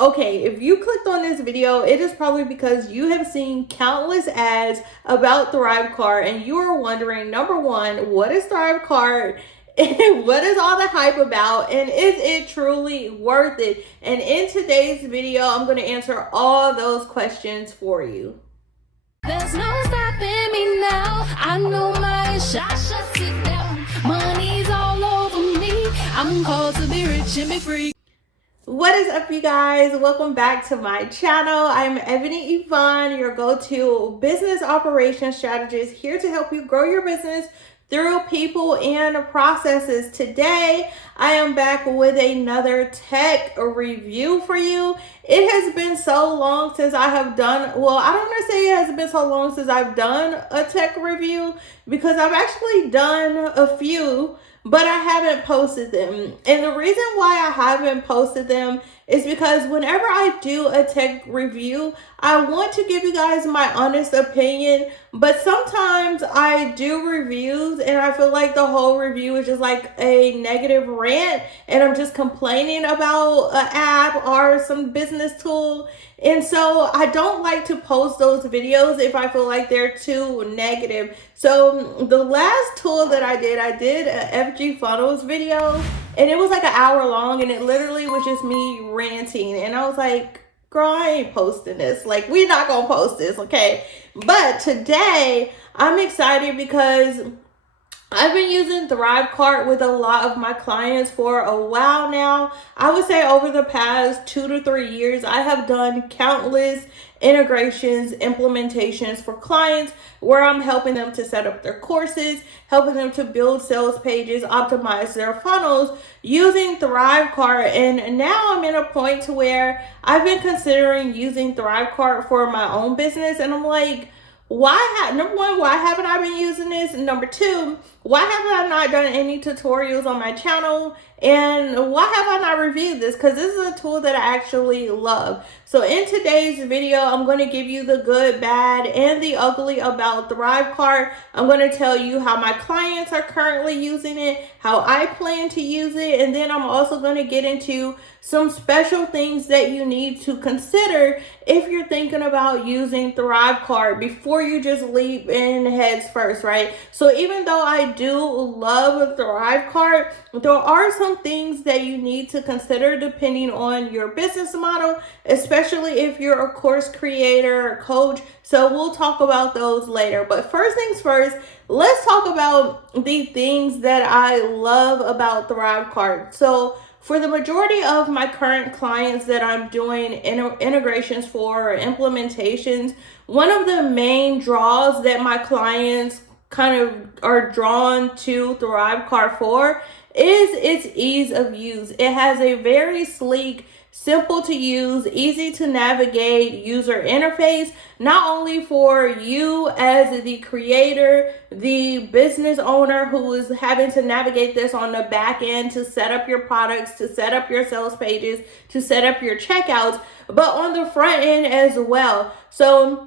Okay, if you clicked on this video, it is probably because you have seen countless ads about ThriveCart and you are wondering, number one, what is ThriveCart? And what is all the hype about? And is it truly worth it? And in today's video, I'm going to answer all those questions for you. There's no stopping me now. I know my shot, sit down. Money's all over me. I'm called to be rich and be free. What is up, you guys? Welcome back to my channel. I'm Ebony Evaughn, your go-to business operations strategist, here to help you grow your business through people and processes. Today, I am back with another tech review for you. It has been so long since I have done, well, I don't want to say it has been so long since I've done a tech review, because I've actually done a few, but I haven't posted them. And the reason why I haven't posted them is because whenever I do a tech review, I want to give you guys my honest opinion, but sometimes I do reviews and I feel like the whole review is just like a negative rant and I'm just complaining about an app or some business tool. And so I don't like to post those videos if I feel like they're too negative. So the last tool that I did a FG funnels video, and it was like an hour long, and it literally was just me ranting. And I was like, girl, I ain't posting this. Like, we're not gonna post this, okay? But today I'm excited because I've been using ThriveCart with a lot of my clients for a while now. I would say over the past 2 to 3 years, I have done countless integrations, implementations for clients where I'm helping them to set up their courses, helping them to build sales pages, optimize their funnels using ThriveCart. And now I'm in a point to where I've been considering using ThriveCart for my own business. And I'm like, number one, why haven't I been using this? And number two, why haven't I not done any tutorials on my channel? And why have I not reviewed this? Because this is a tool that I actually love. So in today's video, I'm going to give you the good, bad, and the ugly about ThriveCart. I'm going to tell you how my clients are currently using it, how I plan to use it, and then I'm also going to get into some special things that you need to consider if you're thinking about using ThriveCart before you just leap in heads first, right? So even though I do love ThriveCart, there are some things that you need to consider depending on your business model, especially if you're a course creator or coach. So we'll talk about those later. But first things first, let's talk about the things that I love about ThriveCart. So for the majority of my current clients that I'm doing integrations for or implementations, one of the main draws that my clients kind of are drawn to ThriveCart for is its ease of use. It has a very sleek, simple to use, easy to navigate user interface, not only for you as the creator, the business owner who is having to navigate this on the back end to set up your products, to set up your sales pages, to set up your checkouts, but on the front end as well. So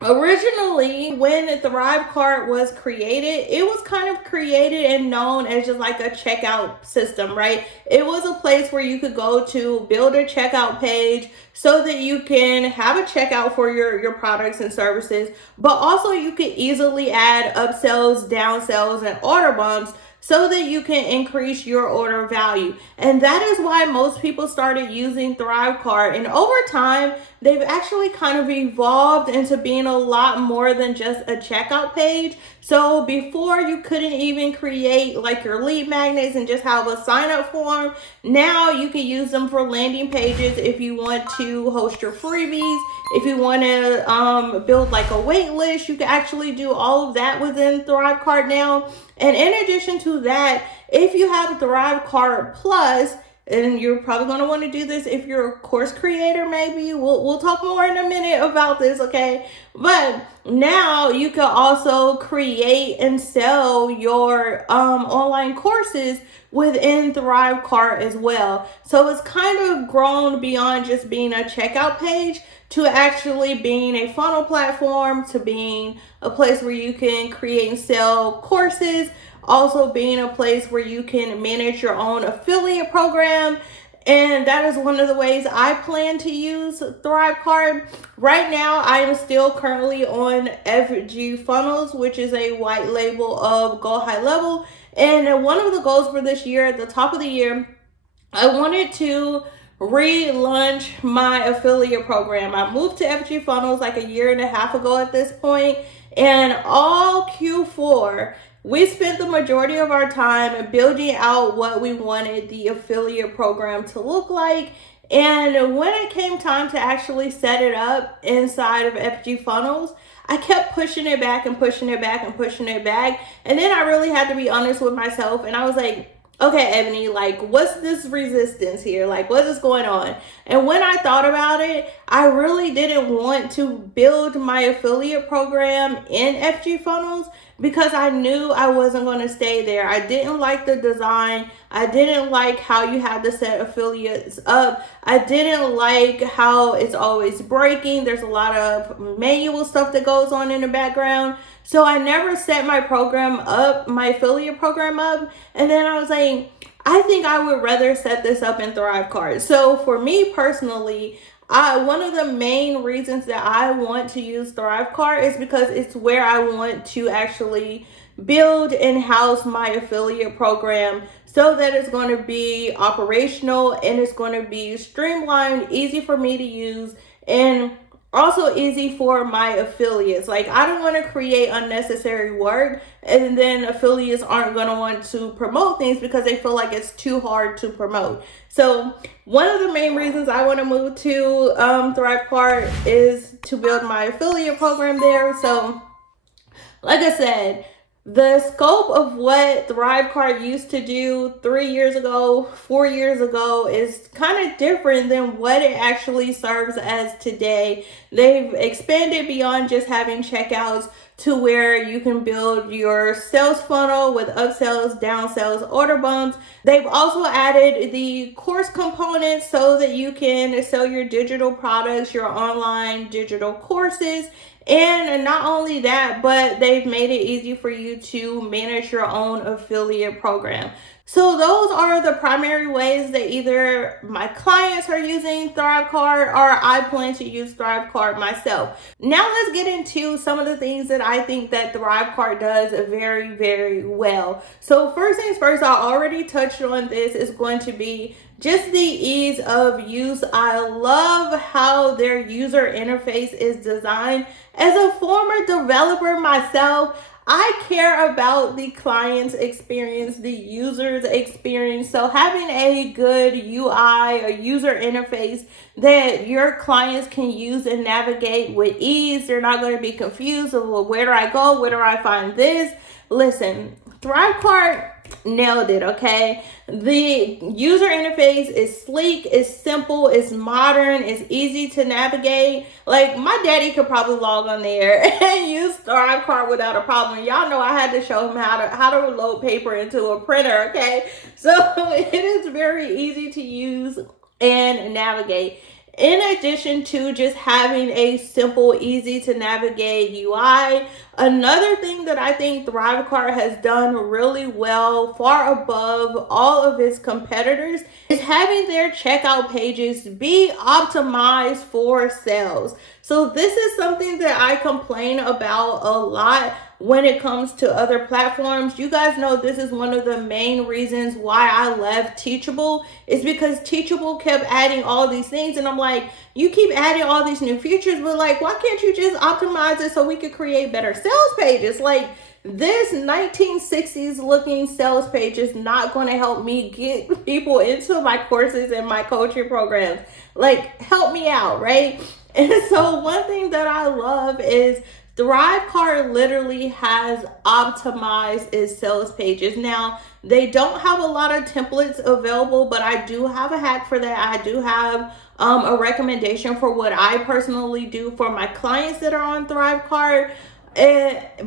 originally, when ThriveCart was created, it was kind of created and known as just like a checkout system, right? It was a place where you could go to build a checkout page so that you can have a checkout for your products and services, but also you could easily add upsells, downsells, and order bumps so that you can increase your order value. And that is why most people started using ThriveCart. And over time, they've actually kind of evolved into being a lot more than just a checkout page. So before, you couldn't even create like your lead magnets and just have a sign up form. Now you can use them for landing pages if you want to host your freebies. If you want to build like a wait list, you can actually do all of that within ThriveCart now. And in addition to that, if you have ThriveCart Plus, and you're probably going to want to do this if you're a course creator, maybe. We'll talk more in a minute about this, okay? But now you can also create and sell your online courses within ThriveCart as well. So it's kind of grown beyond just being a checkout page to actually being a funnel platform, to being a place where you can create and sell courses, also being a place where you can manage your own affiliate program. And that is one of the ways I plan to use ThriveCart. Right now, I am still currently on 𝗪𝗁𝗀𝗪, which is a white label of Go High Level. And one of the goals for this year, at the top of the year, I wanted to relaunch my affiliate program. I moved to 𝗪𝗁𝗀𝗪 like a year and a half ago at this point, and all Q4, we spent the majority of our time building out what we wanted the affiliate program to look like. And when it came time to actually set it up inside of 𝗪𝗁𝗀𝗪s, I kept pushing it back and pushing it back and pushing it back. And then I really had to be honest with myself, and I was like, okay, Ebony, like, what's this resistance here? Like, what is going on? And when I thought about it, I really didn't want to build my affiliate program in 𝗪𝗁𝗀𝗪s because I knew I wasn't going to stay there. I didn't like the design. I didn't like how you had to set affiliates up. I didn't like how it's always breaking. There's a lot of manual stuff that goes on in the background. So I never set my program up, my affiliate program up. And then I was like, I think I would rather set this up in ThriveCart. So for me personally, one of the main reasons that I want to use ThriveCart is because it's where I want to actually build and house my affiliate program so that it's going to be operational and it's going to be streamlined, easy for me to use, and also easy for my affiliates. Like, I don't want to create unnecessary work and then affiliates aren't going to want to promote things because they feel like it's too hard to promote. So one of the main reasons I want to move to ThriveCart is to build my affiliate program there. So like I said, the scope of what ThriveCart used to do 3 years ago, 4 years ago is kind of different than what it actually serves as today. They've expanded beyond just having checkouts to where you can build your sales funnel with upsells, downsells, order bumps. They've also added the course component so that you can sell your digital products, your online digital courses. And not only that, but they've made it easy for you to manage your own affiliate program. So those are the primary ways that either my clients are using ThriveCart or I plan to use ThriveCart myself. Now let's get into some of the things that I think that ThriveCart does very, very well. So first things first, I already touched on this, is going to be just the ease of use. I love how their user interface is designed. As a former developer myself, I care about the client's experience, the user's experience. So having a good UI, a user interface that your clients can use and navigate with ease, they're not going to be confused of, well, where do I go? Where do I find this? Listen, ThriveCart nailed it, okay? The user interface is sleek, it's simple, it's modern, it's easy to navigate. Like, my daddy could probably log on there and use ThriveCart without a problem. Y'all know I had to show him how to load paper into a printer, okay? So it is very easy to use and navigate. In addition to just having a simple, easy to navigate UI, another thing that I think ThriveCart has done really well, far above all of its competitors, is having their checkout pages be optimized for sales. So this is something that I complain about a lot when it comes to other platforms. You guys know this is one of the main reasons why I left Teachable, is because Teachable kept adding all these things, and I'm like, you keep adding all these new features, but like, why can't you just optimize it so we could create better sales pages? Like, this 1960s looking sales page is not going to help me get people into my courses and my coaching programs. Like, help me out, right? And so one thing that I love is ThriveCart literally has optimized its sales pages. Now, they don't have a lot of templates available, but I do have a hack for that. I do have a recommendation for what I personally do for my clients that are on ThriveCart.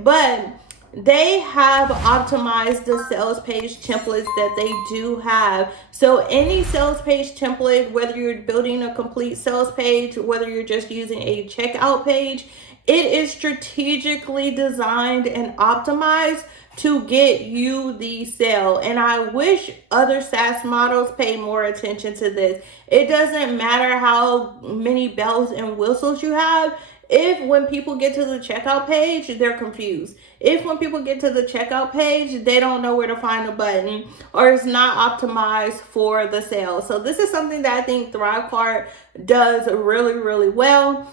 But they have optimized the sales page templates that they do have. So any sales page template, whether you're building a complete sales page, whether you're just using a checkout page, it is strategically designed and optimized to get you the sale. And I wish other SaaS models pay more attention to this. It doesn't matter how many bells and whistles you have. If when people get to the checkout page, they're confused. If when people get to the checkout page, they don't know where to find the button, or it's not optimized for the sale. So this is something that I think ThriveCart does really, really well.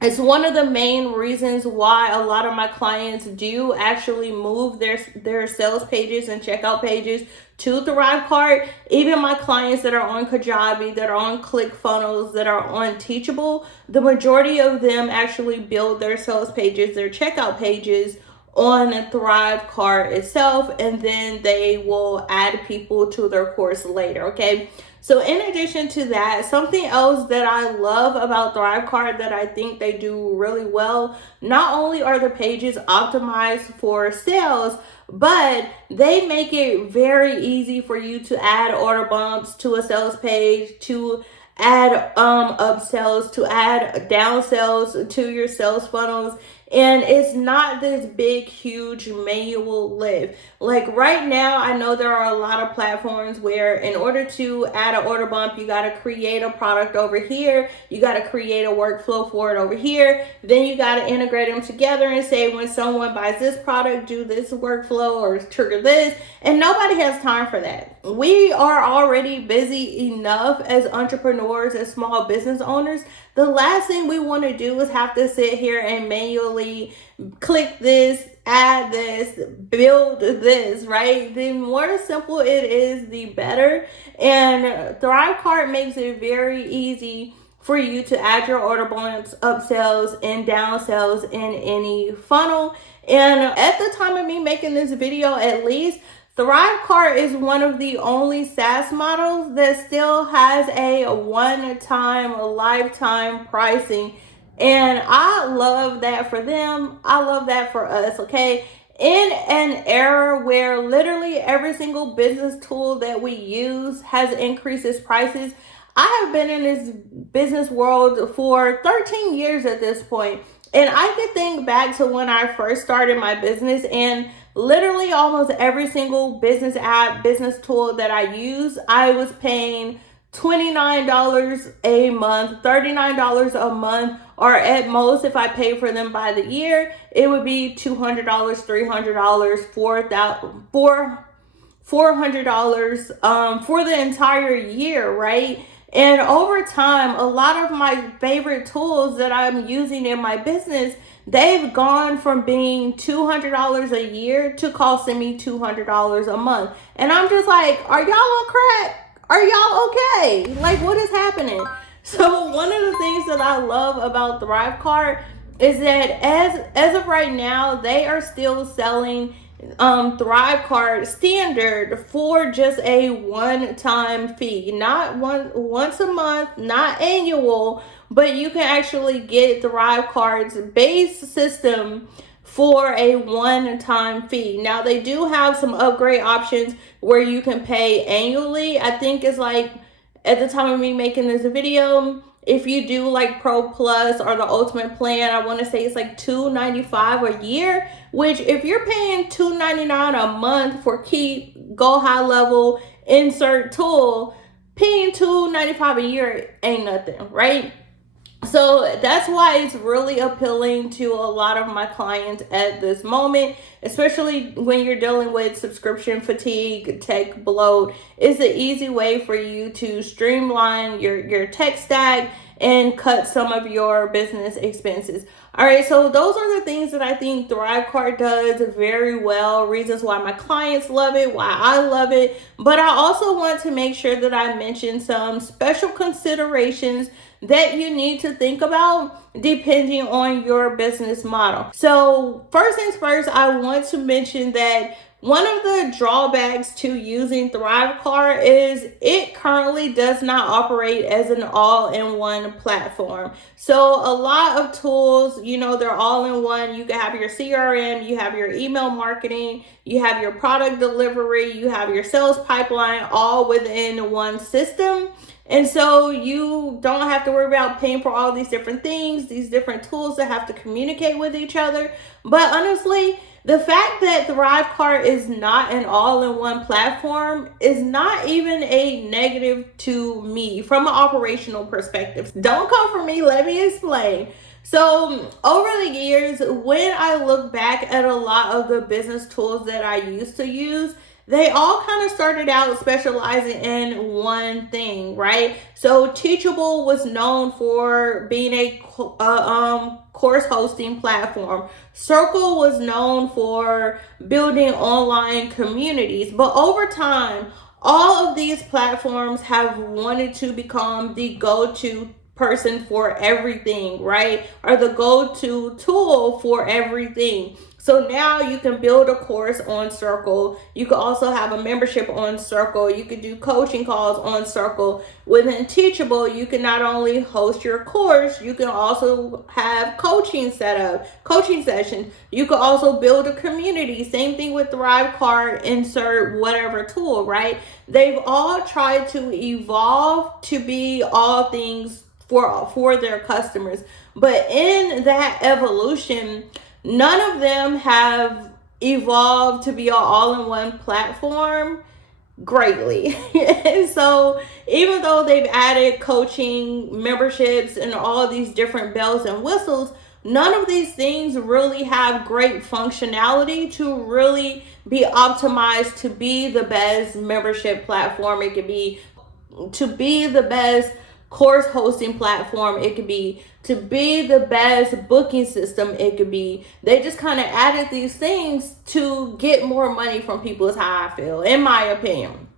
It's one of the main reasons why a lot of my clients do actually move their sales pages and checkout pages to ThriveCart. Even my clients that are on Kajabi, that are on ClickFunnels, that are on Teachable, the majority of them actually build their sales pages, their checkout pages on ThriveCart itself, and then they will add people to their course later, okay? So in addition to that, something else that I love about ThriveCart that I think they do really well, not only are the pages optimized for sales, but they make it very easy for you to add order bumps to a sales page, to add upsells, to add downsells to your sales funnels. And it's not this big, huge manual lift. Like right now, I know there are a lot of platforms where in order to add an order bump, you got to create a product over here. You got to create a workflow for it over here. Then you got to integrate them together and say, when someone buys this product, do this workflow or trigger this. And nobody has time for that. We are already busy enough as entrepreneurs, as small business owners. The last thing we want to do is have to sit here and manually click this, add this, build this, right? The more simple it is, the better. And ThriveCart makes it very easy for you to add your order bumps, upsells, and downsells in any funnel. And at the time of me making this video, at least, ThriveCart is one of the only SaaS models that still has a one-time, lifetime pricing. And I love that for them. I love that for us, okay? In an era where literally every single business tool that we use has increased its prices, I have been in this business world for 13 years at this point. And I can think back to when I first started my business, and literally almost every single business app, business tool that I use, I was paying $29 a month, $39 a month, or at most, if I pay for them by the year, it would be $200, $300, $400 for the entire year, right? And over time, a lot of my favorite tools that I'm using in my business, they've gone from being $200 a year to costing me $200 a month. And I'm just like, are y'all on crack? Are y'all okay? Like, what is happening? So one of the things that I love about ThriveCart is that as of right now, they are still selling ThriveCart standard for just a one-time fee, not once a month, not annual, but you can actually get ThriveCart's base system for a one-time fee. Now they do have some upgrade options where you can pay annually. I think it's like, at the time of me making this video, if you do like Pro Plus or the Ultimate Plan, I want to say it's like $295 a year, which if you're paying $299 a month for Keep, Go High Level, Insert Tool, paying $295 a year ain't nothing, right? So that's why it's really appealing to a lot of my clients at this moment, especially when you're dealing with subscription fatigue, tech bloat. It's an easy way for you to streamline your tech stack and cut some of your business expenses. All right, so those are the things that I think ThriveCart does very well, reasons why my clients love it, why I love it. But I also want to make sure that I mention some special considerations that you need to think about depending on your business model. So first things first, I want to mention that one of the drawbacks to using ThriveCart is it currently does not operate as an all-in-one platform. So a lot of tools, you know, they're all in one. You can have your CRM, you have your email marketing, you have your product delivery, you have your sales pipeline, all within one system. And so you don't have to worry about paying for all these different things, these different tools that have to communicate with each other. But honestly, the fact that ThriveCart is not an all-in-one platform is not even a negative to me from an operational perspective. Don't come for me, let me explain. So over the years, when I look back at a lot of the business tools that I used to use, they all kind of started out specializing in one thing, right? So Teachable was known for being a course hosting platform. Circle was known for building online communities. But over time, all of these platforms have wanted to become the go-to person for everything, right? Or the go-to tool for everything. So now you can build a course on Circle. You can also have a membership on Circle. You could do coaching calls on Circle. Within Teachable, you can not only host your course, you can also have coaching sessions. You can also build a community. Same thing with ThriveCart, insert whatever tool, right? They've all tried to evolve to be all things for their customers. But in that evolution, none of them have evolved to be an all-in-one platform greatly. And so even though they've added coaching, memberships, and all these different bells and whistles, none of these things really have great functionality to really be optimized to be the best membership platform. It could be to be the best course hosting platform. It could be to be the best booking system. It could be, they just kind of added these things to get more money from people, is how I feel, in my opinion.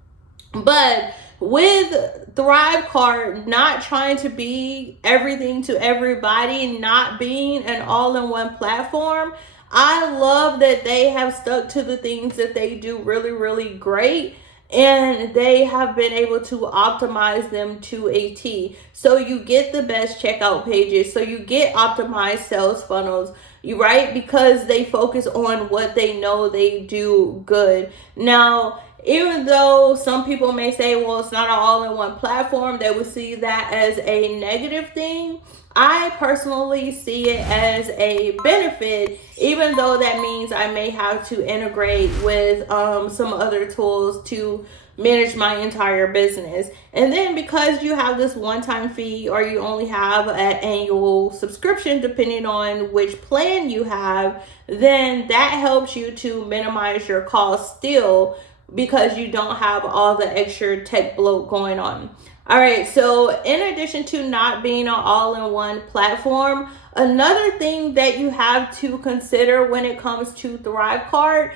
But with ThriveCart not trying to be everything to everybody, not being an all-in-one platform, I love that they have stuck to the things that they do really, really great. And they have been able to optimize them to a T. So you get the best checkout pages. So you get optimized sales funnels, right? Because they focus on what they know they do good. Now, even though some people may say, well, it's not an all-in-one platform, they would see that as a negative thing. I personally see it as a benefit, even though that means I may have to integrate with some other tools to manage my entire business. And then because you have this one-time fee, or you only have an annual subscription depending on which plan you have, then that helps you to minimize your costs still, because you don't have all the extra tech bloat going on. All right, so in addition to not being an all-in-one platform, another thing that you have to consider when it comes to ThriveCart,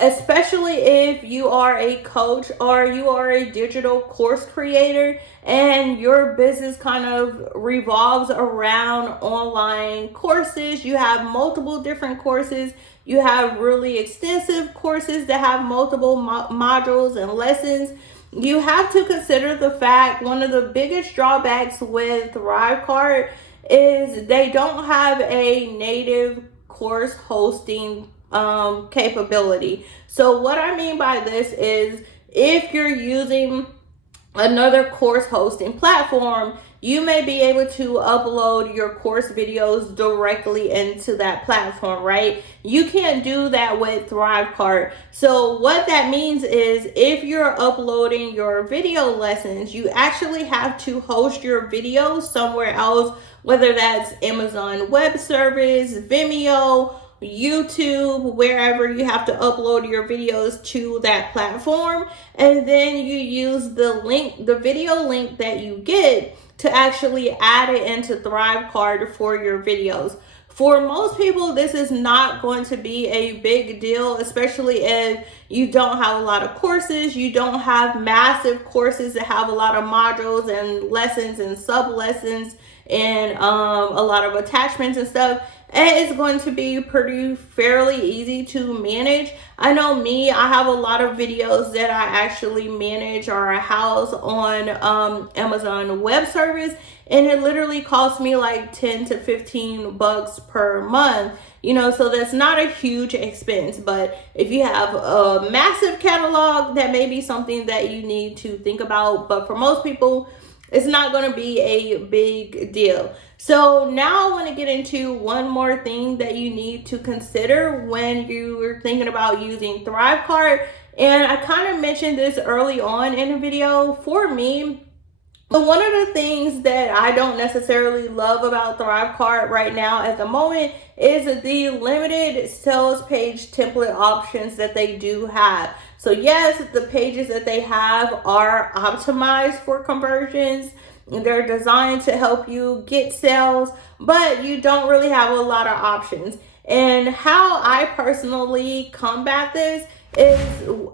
especially if you are a coach or you are a digital course creator and your business kind of revolves around online courses, you have multiple different courses, you have really extensive courses that have multiple modules and lessons. You have to consider the fact, one of the biggest drawbacks with ThriveCart is they don't have a native course hosting capability. So what I mean by this is, if you're using another course hosting platform, you may be able to upload your course videos directly into that platform, right? You can't do that with ThriveCart. So what that means is, if you're uploading your video lessons, you actually have to host your videos somewhere else, whether that's Amazon Web Service, Vimeo, YouTube, wherever you have to upload your videos to that platform. And then you use the link, the video link that you get, to actually add it into ThriveCart for your videos. For most people, this is not going to be a big deal, especially if you don't have a lot of courses, you don't have massive courses that have a lot of modules and lessons and sub-lessons and a lot of attachments and stuff. It's going to be fairly easy to manage. I know me, I have a lot of videos that I actually manage or I house on Amazon Web Service, and it literally costs me like 10 to 15 bucks per month. You know, so that's not a huge expense. But if you have a massive catalog, that may be something that you need to think about. But for most people, It's not going to be a big deal. So now I want to get into one more thing that you need to consider when you're thinking about using ThriveCart. And I kind of mentioned this early on in the video. For me, one of the things that I don't necessarily love about ThriveCart right now at the moment is the limited sales page template options that they do have. So yes, the pages that they have are optimized for conversions. They're designed to help you get sales, but you don't really have a lot of options. And how I personally combat this is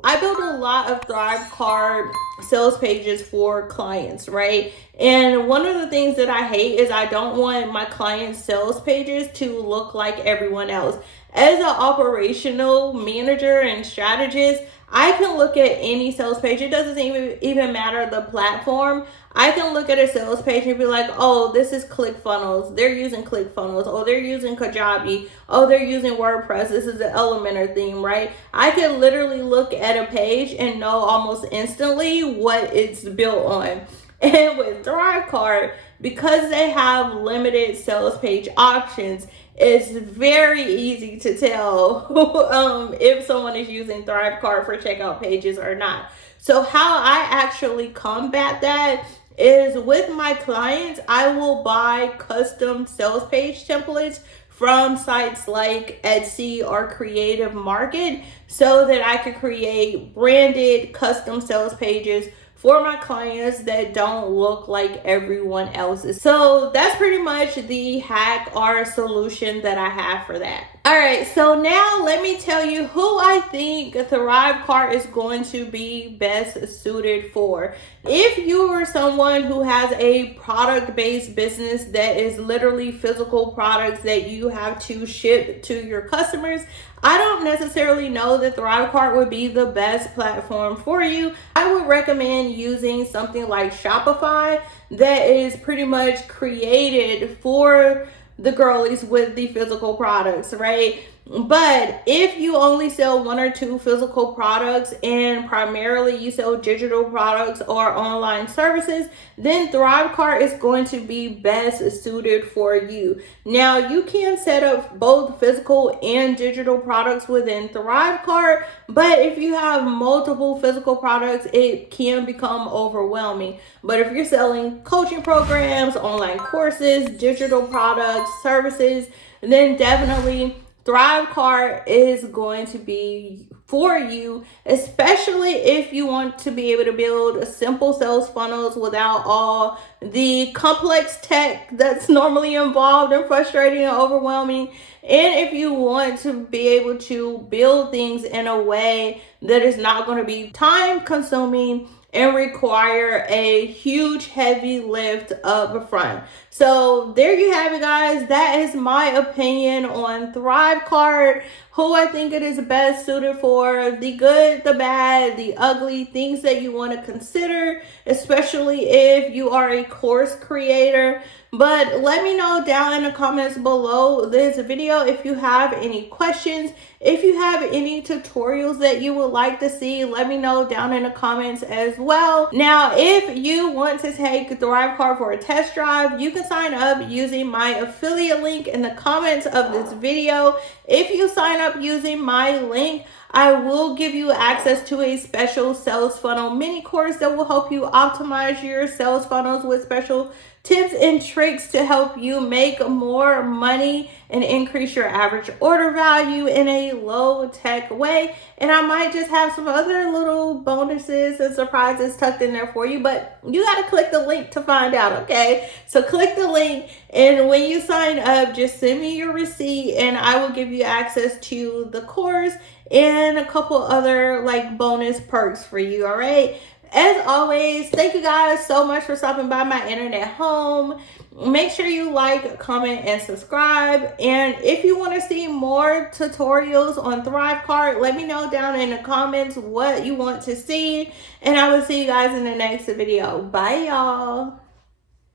I build a lot of ThriveCart sales pages for clients, right? And one of the things that I hate is I don't want my clients' sales pages to look like everyone else. As an operational manager and strategist, I can look at any sales page. It doesn't even matter the platform. I can look at a sales page and be like, oh, this is ClickFunnels. They're using ClickFunnels. Oh, they're using Kajabi. Oh, they're using WordPress. This is the Elementor theme, right? I can literally look at a page and know almost instantly what it's built on. And with ThriveCart, because they have limited sales page options, it's very easy to tell if someone is using ThriveCart for checkout pages or not. So how I actually combat that is with my clients, I will buy custom sales page templates from sites like Etsy or Creative Market so that I could create branded custom sales pages for my clients that don't look like everyone else's. So that's pretty much the hack or solution that I have for that. All right, so now let me tell you who I think ThriveCart is going to be best suited for. If you are someone who has a product-based business that is literally physical products that you have to ship to your customers, I don't necessarily know that ThriveCart would be the best platform for you. I would recommend using something like Shopify that is pretty much created for the girlies with the physical products, right? But if you only sell one or two physical products and primarily you sell digital products or online services, then ThriveCart is going to be best suited for you. Now, you can set up both physical and digital products within ThriveCart, but if you have multiple physical products, it can become overwhelming. But if you're selling coaching programs, online courses, digital products, services, then definitely ThriveCart is going to be for you, especially if you want to be able to build simple sales funnels without all the complex tech that's normally involved and frustrating and overwhelming. And if you want to be able to build things in a way that is not going to be time consuming and require a huge heavy lift up front. So there you have it, guys. That is my opinion on ThriveCart, who I think it is best suited for, the good, the bad, the ugly, things that you want to consider, especially if you are a course creator. But let me know down in the comments below this video if you have any questions. If you have any tutorials that you would like to see, let me know down in the comments as well. Now, if you want to take ThriveCart for a test drive, you can sign up using my affiliate link in the comments of this video. If you sign up using my link, I will give you access to a special sales funnel mini course that will help you optimize your sales funnels with special tips and tricks to help you make more money and increase your average order value in a low tech way. And I might just have some other little bonuses and surprises tucked in there for you, but you got to click the link to find out, okay? So click the link, and when you sign up, just send me your receipt and I will give you access to the course and a couple other like bonus perks for you, all right? As always, thank you guys so much for stopping by my internet home. Make sure you like, comment, and subscribe. And if you want to see more tutorials on ThriveCart, let me know down in the comments what you want to see. And I will see you guys in the next video. Bye, y'all.